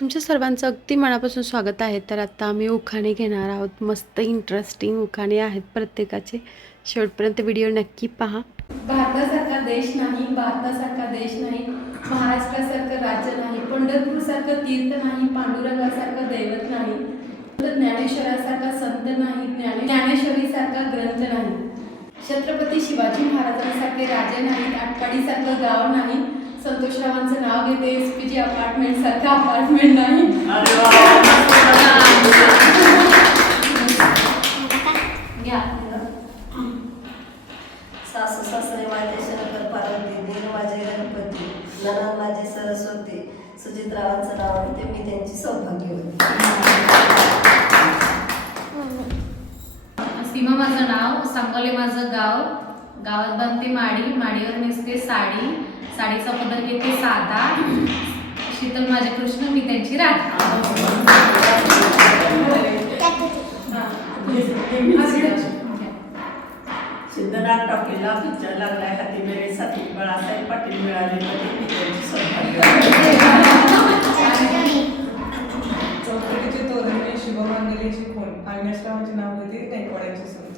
तुमच्या सर्वांचं अगदी मनापासून स्वागत आहे. तर आता आम्ही उखाणे घेणार आहोत. मस्त इंटरेस्टिंग उखाणे आहेत प्रत्येकाचे. शेवटपर्यंत व्हिडिओ नक्की पहा. भारतासारखा देश नाही, भारतासारखा देश नाही, महाराष्ट्रासारखं राज्य नाही, पंढरपूरसारखं तीर्थ नाही, पांडुरंगासारखं दैवत नाही, ज्ञानेश्वरासारखा संत नाही, ज्ञानेश्वरीसारखा ग्रंथ नाही, छत्रपती शिवाजी महाराजांसारखे राजे नाहीत, आटपाडीसारखं गाव नाही, संतोषरावांचं नाव घेते, एसपीजी अपार्टमेंट सारखं अपार्टमेंट नाही. सासू सासरे माझे शंकर पार्वती, दीर माझे गणपती, नणंद माझी सरस्वती, सुजितरावांचं नाव घेते, मी त्यांची सौभाग्यवती. सीमा माझं नाव, सांगोले माझं गाव, गावात बांधते माडी, माडीवर नेसते साडी, साडीचा पदर घेते साधा, शीतल माझे कृष्ण, मी त्यांची राधा. सिद्धनाथ टॉकीला पिक्चर लागलाय, हाती मिळे साथी बाळासाहेब पाटील मिळाले, मी त्यांची सौभाग्यवती. चौकटीचे तोरणे शुभमांगलीची खूण, अग्नेशरावांचे नाव होते गायकवाडांची सून.